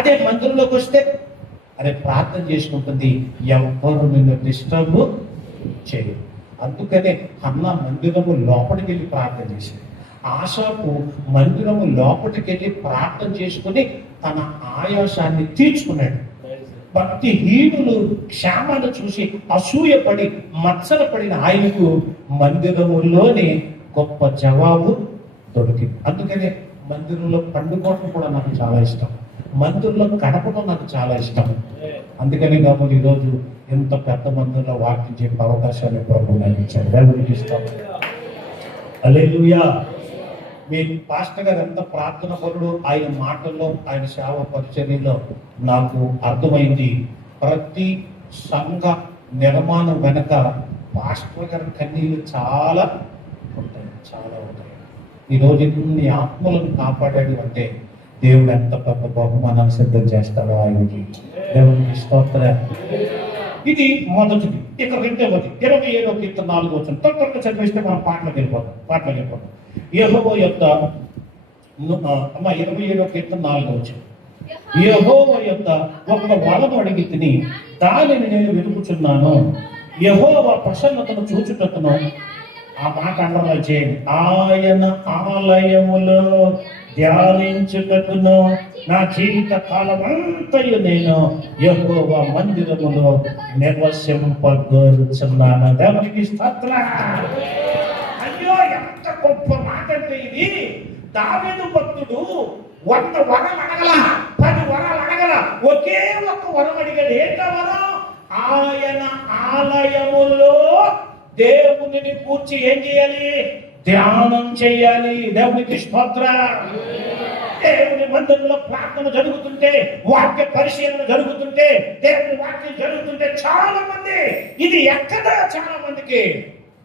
అదే మందిరంలోకి వస్తే అదే ప్రార్థన చేసుకుంటుంది, ఎవరు నిన్ను డిస్టర్బ్ చేయరు. అందుకనే అన్న మందిరము లోపలికి వెళ్ళి ప్రార్థన చేసింది. ఆశాపు మందిరము లోపలికి వెళ్ళి ప్రార్థన చేసుకుని తన ఆయాసాన్ని తీర్చుకున్నాడు. భక్తిహీనులు క్షేమాన్ని చూసి అసూయపడి మత్సరపడిన ఆయనకు మందిరములోనే గొప్ప జవాబు దొరికింది. అందుకనే మందిరంలో పండుకోవడం కూడా నాకు చాలా ఇష్టం, మందిరంలో గడపడం నాకు చాలా ఇష్టం. అందుకని కాబట్టి ఈరోజు ఎంత పెద్ద మందిరంలో వాక్యం చెప్పే అవకాశాన్ని ప్రభు నాకు ఇచ్చాడు. దేవునికి ఇష్టం. హల్లెలూయా. మీ పాస్టర్ గారు ఎంత ప్రార్థన పరుడు, ఆయన మాటల్లో ఆయన సేవ పరిచర్యలో నాకు అర్థమైంది. ప్రతి సంఘ నిర్మాణం వెనక పాస్టర్ గారి కన్నీళ్ళు చాలా ఉంటాయి, చాలా ఉంటాయి. ఈరోజు ఇన్ని ఆత్మలను కాపాడాడు అంటే దేవుడు ఎంత పెద్ద బహుమానాన్ని సిద్ధం చేస్తాడో ఆయనకి. దేవునికి స్తోత్రం. ఇది మొదటిది. ఇక రెండవది 27వ కీర్తన 4వ వచనం. తొందరగా చదివిస్తే మనం పాటలకు వెళ్ళిపోతాం. యెహోవా యొద్ద 27వ కీర్తన 4వ వచనం. యెహోవా యొద్ద ఒక వరము అడిగి తిని దానిని నేను వెతుకుచున్నాను. యెహోవా ప్రసన్నతను చూచుటకును, ఆ మాట అండర్లైన్ చేయండి, ఆయన ఆలయములో ధ్యానించుటకును నా జీవిత కాలం అంతయు నేను యెహోవా మందిరములో నివసింపగోరుచున్నాను. దేవునికి స్తోత్రం. అయ్యో ఎంత గొప్ప మాట అంటే ఇది. దావీదు భక్తుడు 100 వరాలు అడగల, 10 వరాలు అడగల, ఒకే ఒక్క వరం అడిగాడు. ఏంటో వరం? ఆయన ఆలయములో దేవునిని కూర్చి ఏం చేయాలి? ధ్యానం చేయాలి. దేవునికి స్తోత్రం. దేవుని మందిరంలో ప్రార్థన జరుగుతుంటే, వాక్య పరిశీలన జరుగుతుంటే, దేవుని వాక్యం జరుగుతుంటే చాలా మంది ఇది ఎక్కడా చాలా మందికి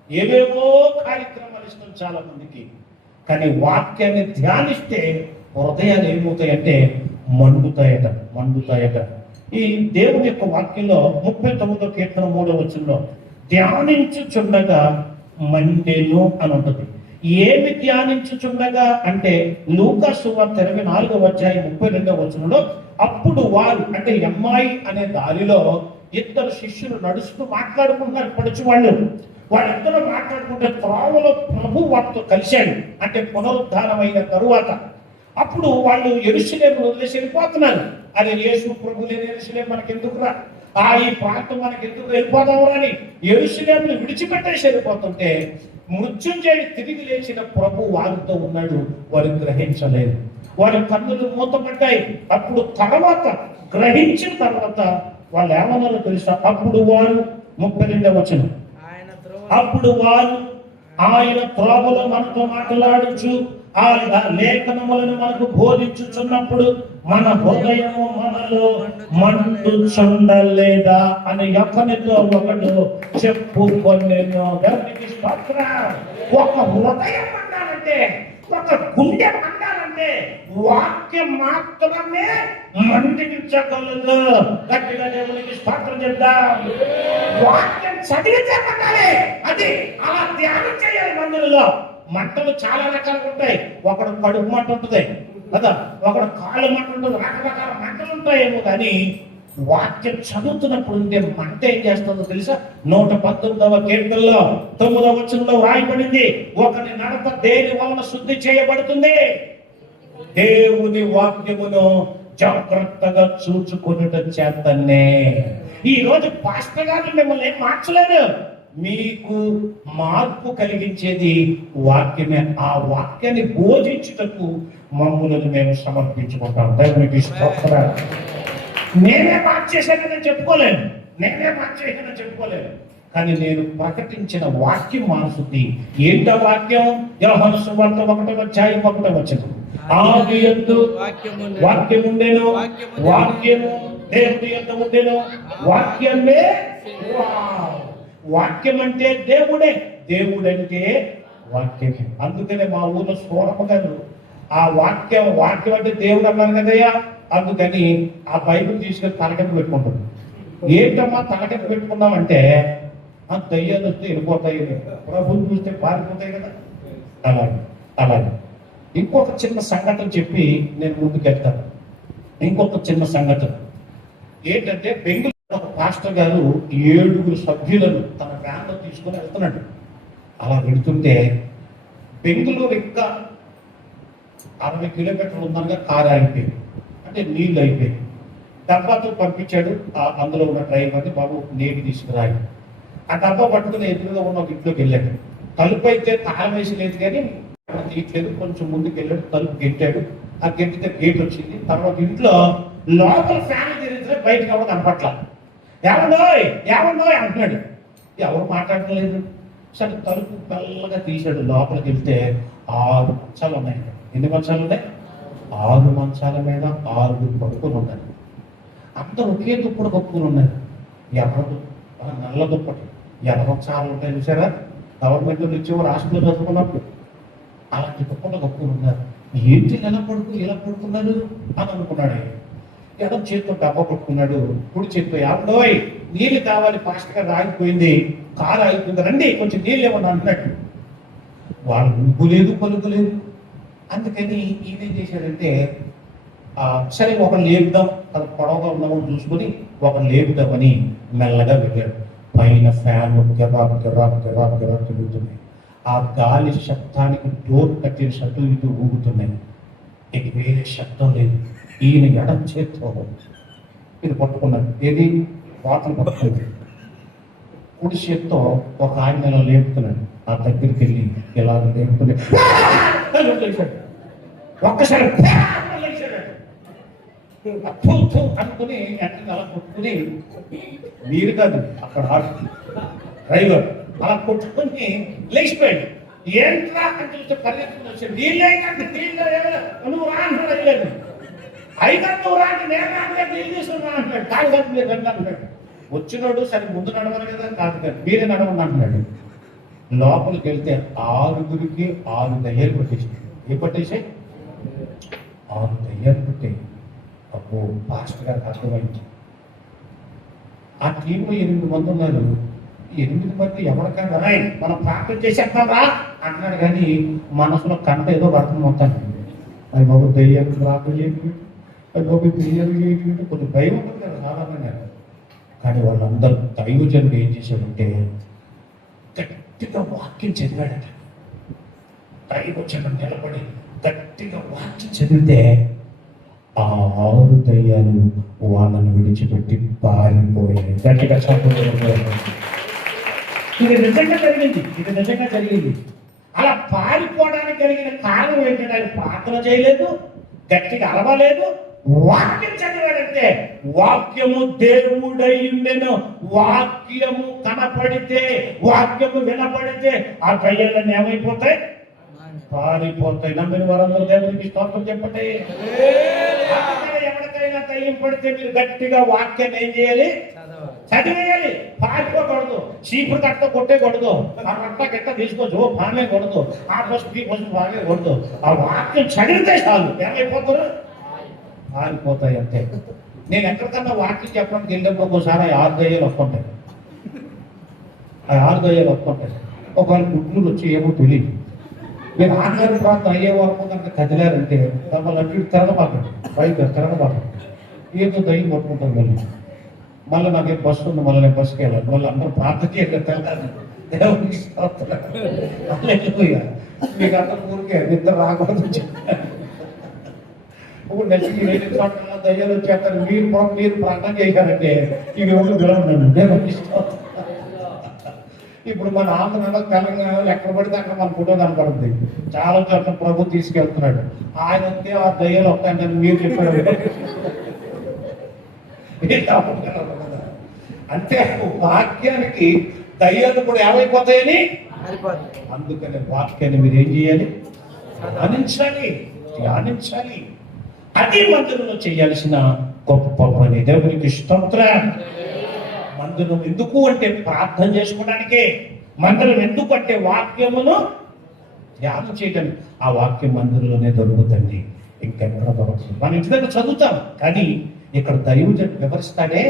ఏవేవో కార్యక్రమాలు ఇష్టం చాలా మందికి. కానీ వాక్యాన్ని ధ్యానిస్తే హృదయాలు ఏమవుతాయంటే మండుతాయట. ఈ దేవుని యొక్క వాక్యంలో 39వ కీర్తన 3వ వచనంలో ధ్యానించుచుండగా మండెను అని ఉంటుంది. ఏమి ధ్యానించుచుండగా అంటే లూకా సువార్త 24వ అధ్యాయం 32వ వచనంలో, అప్పుడు వారు అంటే ఎమ్మాయి అనే దారిలో 2 శిష్యులు నడుస్తూ మాట్లాడుకుంటున్నారు. పడుచు వాళ్ళిద్దరూ మాట్లాడుకుంటే త్రోవలో ప్రభు వారితో కలిశాడు. అంటే పునరుద్ధానం అయిన తరువాత అప్పుడు వాళ్ళు యెరూషలేము వదిలేసి వెళ్ళిపోతున్నారు. అదే యేసు ప్రభు లేని యెరూషలేము మనకెందుకురా, ఈ ప్రాంతం మనకెందుకు, వెళ్ళిపోదాము అని యెరూషలేమును విడిచిపెట్టేసి వెళ్ళిపోతుంటే మృత్యుంజయుడు తిరిగి లేచిన ప్రభు వారితో ఉన్నాడు. వారు గ్రహించలేదు, వారి కన్నులు మూతపడ్డాయి. అప్పుడు తర్వాత గ్రహించిన తర్వాత వాళ్ళు ఏమన్నారో తెలుసా? అప్పుడు వారు 32వ వచనం, అప్పుడు వారు ఆయన త్రోవలో మనతో మాట్లాడుచు ఆ లేఖనములను మనకు బోధించుచున్నప్పుడు మన హృదయము మనలో మండుచుండలేదా అని ఒకరితో ఒకడు చెప్పుకొనెను. దేవునికి స్తోత్రం. ఒక హృదయం మండాలంటే, ఒక గుండె మండాలంటే వాక్యం మాత్రమే మండించగలదు. గట్టిగా దేవునికి స్తోత్రం చెప్దాం. వాక్యం చదివితే మండాలి. అది అలా ధ్యానం చేయాలి. మందులలో మంటలు చాలా రకాలు ఉంటాయి. ఒకడు కడుపు మంట ఉంటుంది కదా, ఒకడు కాళ్ళు మంట ఉంటుంది, రకరకాల మంటలు ఉంటాయేమో. కానీ వాక్యం చదువుతున్నప్పుడు ఉంటే మంట ఏం చేస్తుందో తెలుసా? 119వ కీర్తనలో 9వ వచనంలో రాయబడింది, ఒకని నడత దేని వలన శుద్ధి చేయబడుతుంది? దేవుని వాక్యమును జాగ్రత్తగా చూచుకొనుట చేతనే. ఈ రోజు పాస్టర్ గారు మిమ్మల్ని ఏం మార్చలేదు, మీకు మార్పు కలిగించేది వాక్యమే. ఆ వాక్యాన్ని బోధించుటకు మమ్ములను మేము సమర్పించుకుంటాం. దేవునికి స్తోత్రం. నేనే మార్చేసానని చెప్పుకోలేను, కానీ నేను ప్రకటించిన వాక్యం మారుతుంది. ఏంట వాక్యం? యోహాను సువార్త 1వ అధ్యాయం 1వ వచనం, ఆదియందు వాక్యముండెను, వాక్యము దేవుని యొద్ద ఉండెను, వాక్యమే. వాక్యం అంటే దేవుడే, దేవుడంటే వాక్యమే. అందుకనే మా ఊర్లో సూరమ్మ గారు ఆ వాక్యం అంటే దేవుడు అన్నారు కదయ్యా, అందుకని ఆ బైబిల్ తీసుకొని తలకెట్టు పెట్టుకుంటుంది. ఏంటమ్మా తలకెట్టు పెట్టుకున్నామంటే ఆ దయ్యాలు వస్తే వెళ్ళిపోతాయి, ప్రభుత్వం చూస్తే పారిపోతాయి కదా. అలాగే ఇంకొక చిన్న సంఘటన చెప్పి నేను ముందుకెళ్తాను. ఇంకొక చిన్న సంఘటన ఏంటంటే, బెంగళూరు ఒక పాస్టర్ గారు 7 సభ్యులను తన వ్యాన్లో తీసుకొని వెళ్తున్నాడు. అలా వెళుతుంటే బెంగళూరు ఇంకా 60 కిలోమీటర్లు ఉందనగా కారు అయిపోయింది. అంటే నీళ్ళు అయిపోయింది. డబ్బాతో పంపించాడు అందులో ఉన్న డ్రైవర్ని, బాబు నీళ్ళు తీసుకురాయి. ఆ డబ్బా పట్టుకుని ఎదురుగా ఉన్న ఒక ఇంట్లోకి వెళ్ళాడు. తలుపు అయితే తాళం వేసి లేదు కానీ తీయట్లేదు. కొంచెం ముందుకు వెళ్ళాడు, తలుపు గెట్టాడు. ఆ గెట్టితే గేట్ వచ్చింది. తర్వాత ఇంట్లో లోపల ఫ్యాన్ తిరిగితే బయటకు ఎవరు కనపట్ల. ఏమన్నోయ్ అంటున్నాడు. ఎవరు మాట్లాడడం లేదు. సరే తలుపు మెల్లగా తీశాడు. లోపలికి వెళ్తే 6 మంచాలు ఉన్నాయి. ఎన్ని మంచాలు ఉన్నాయి? 6 మంచాల మీద 6 పడుకుని ఉన్నాయి. అందరూ ఒకే దుప్పటి కప్పుకుని ఉన్నారు. ఎవరు నల్ల దుప్పటి, ఎర్ర చాలు ఉంటాయి చూసారా, గవర్నమెంట్ ఇచ్చేవారు హాస్పిటల్ చదువుకున్నప్పుడు అలాంటి దుప్పటి కప్పుకుని ఉన్నారు. ఏంటి ఇలా పడుకున్నారు అని అనుకున్నాడు. ఎడం చేతితో డబ్బా పట్టుకున్నాడు, కుడి చేతితో యాభై నీళ్ళు కావాలి, ఫాస్ట్గా రాగిపోయింది, కారు ఆగిపోయింది, రండి కొంచెం నీళ్ళు ఏమన్నా అంటున్నట్టు. వాళ్ళు ఉనుకులేదు పలుకులేదు. అందుకని ఈయనేం చేశాడంటే, సరే ఒకరు లేపుదాం, అది పొడవుగా ఉన్నామని చూసుకొని ఒకరు లేపుదామని మెల్లగా వెళ్ళాడు. పైన ఫ్యాన్ గిరాబ్ తిరుగుతుంది. ఆ గాలి శబ్దానికి డోర్ కట్టిన షట్టు ఇటు ఊగుతున్నాయి. ఇక వేరే శబ్దం లేదు. ఈయన ఎడం చేత్తో ఇది పట్టుకున్నాడు. ఏది బాటలు పట్టుకున్నాడు. కుడి చేత్తో ఒక ఆయన లేపుతున్నాడు. ఆ దగ్గరికి వెళ్ళి ఇలా లేపుతున్నాడు. ఒక్కసారి అనుకుని వెంటనే అలా కొట్టుకుని, మీరు కాదు అక్కడ డ్రైవర్ అలా కొట్టుకుని లేచిపోయాడు. ఏంట్రా అని చూస్తే పరిగెత్తుకుని వచ్చాడు. నువ్వు రా అంటున్నాడు. అయితే నువ్వు రా అంటే నేను అంటే నీళ్ళు తీసుకున్నా అంటున్నాడు. కాదు కాదు మీరు రండి అంటున్నాడు. వచ్చినోడు సరే ముందు నడవాలి కదా, కాదు కాదు మీరే నడవండి అంటున్నాడు. లోపలికి వెళ్తే 6గురికి 6 దయ్యాలు పట్టేసాయి. ఏ పట్టేసాయి? 6 దయ్యాలు పట్టాయి. అప్పుడు పాస్టర్ గారికి అర్థమైంది. ఆ టీంలో 8 మంది ఉన్నారు. 8 మంది ఎవరికైనా రాయి మనం ప్రార్థన చేసేద్దాం రా అంటున్నాడు. కానీ మనసులో కంట ఏదో పడుతుంది మొత్తాన్ని. అది బాబు దయ్యాలు ప్రార్థన చేయండి, అది బాబు దయ్యాలు చేయండి, కొంచెం భయం ఉంటుంది కదా సాధారణంగా. కానీ వాళ్ళందరూ దైవజనుడు ఏం చేశాడంటే గట్టిగా వాక్యం చదివాడట. దైవజనుడు నిలబడి గట్టిగా వాక్యం చదివితే ఆ 6 దయ్యాలు వాళ్ళని విడిచిపెట్టి పారిపోయాయి. గట్టిగా చంపుకోలేదు. ఇది నిజంగా జరిగింది. అలా పారిపోవడానికి కలిగిన కారణం ఏంటంటే ఆయన ప్రార్థన చేయలేదు, గట్టిగా అరవలేదు, వాక్యం చదివాడంటే. వాక్యము దేవుడై ఉండెను. వాక్యము కనపడితే, వాక్యము వినపడితే ఆ దయ్యాలన్నీ ఏమైపోతాయి? పారిపోతాయి. నమ్మిన వారందరూ దేవునికి స్తోత్రం చెప్పండి. ఎవరికైనా దయ్యం పడితే మీరు గట్టిగా వాక్యాన్ని ఏం చేయాలి? చదివేయాలి. పారిపోకూడదు. చీపురు కట్టతో కొట్టేకూడదు. ఆ రట్ట గట్ట తీసుకోవచ్చు, పామేకూడదు. ఆ పసుపు ఈ పసుపు పామేకూడదు. ఆ వాక్యం చదివితే చాలు ఏమైపోతారు? పారిపోతాయి అంతే. నేను ఎక్కడికన్నా వాక్యం చెప్పడానికి వెళ్ళినప్పుడు ఒకసారి 6 దయ్యాలు వస్తుంటాయి. ఆ 6 దయ్యాలు వస్తుంటాయి. ఒకవేళ గుడ్లు వచ్చి ఏమో తెలియదు. నేను ఆఖరి ప్రాంతం అయ్యే వరకు కనుక కదిలారంటే మళ్ళీ అటు తిరగబాకండి, బయట తిరగబాకండి. ఏదో దయ్యం పట్టుకుంటాం. మళ్ళీ నాకేం బస్సు ఉంది, మళ్ళీ నేను బస్సుకి వెళ్ళాలి. మళ్ళీ అందరూ ప్రార్థనకి తెల్లాలి. మీకు అంత ఊరికే నిద్ర రాకూడదు చెప్పారు. ఇప్పుడు నెక్స్ట్ 8 సంవత్సరాల దయ్యాలు వచ్చేస్తారు. మీరు ప్రార్థన చేశారంటే ఇవి ఎవరు గెలవనండి. ఇప్పుడు మన ఆంధ్రలో తెలంగాణలో ఎక్కడ పడితే అక్కడ మన ఫోటో కనపడుతుంది. చాలా చోట్ల ప్రభు తీసుకెళ్తున్నాడు. ఆయన వస్తే ఆ దయ్యాలు వస్తాయంటే మీరు చెప్పారు. అంటే వాక్యానికి దయ్యాలు కూడా ఏమైపోతాయని. అందుకని వాక్యాన్ని మీరు ఏం చేయాలి? ధ్యానించాలి. అది మందిరంలో చేయాల్సిన గొప్ప పని. దేవునికి స్తోత్రం. మందిరం ఎందుకు అంటే ప్రార్థన చేసుకోవడానికే. మందిరం ఎందుకు అంటే వాక్యమును ధ్యానం చేయడానికి. ఆ వాక్యం మందిరంలోనే దొరుకుతుంది, ఇంకెక్కడ దొరుకుతుంది. మన ఇంటి దగ్గర చదువుతాం, కానీ ఇక్కడ దైవజనుడు వివరిస్తాడే,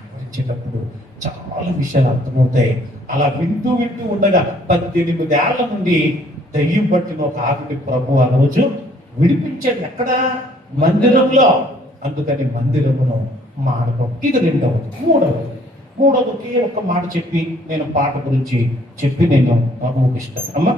వివరించేటప్పుడు చాలా విషయాలు అర్థమవుతాయి. అలా వింటూ ఉండగా 18 ఏళ్ల నుండి దయ్యం పట్టిన ఒక ఆవిడ ప్రభు ఆ రోజు విడిపించాడు. ఎక్కడ? మందిరంలో. అందుకని మందిరమును మాడటం. ఇది రెండవది. మూడవది ఒకే ఒక్క మాట చెప్పి నేను పాట గురించి చెప్పి నేను ముగిస్తాను. అమ్మా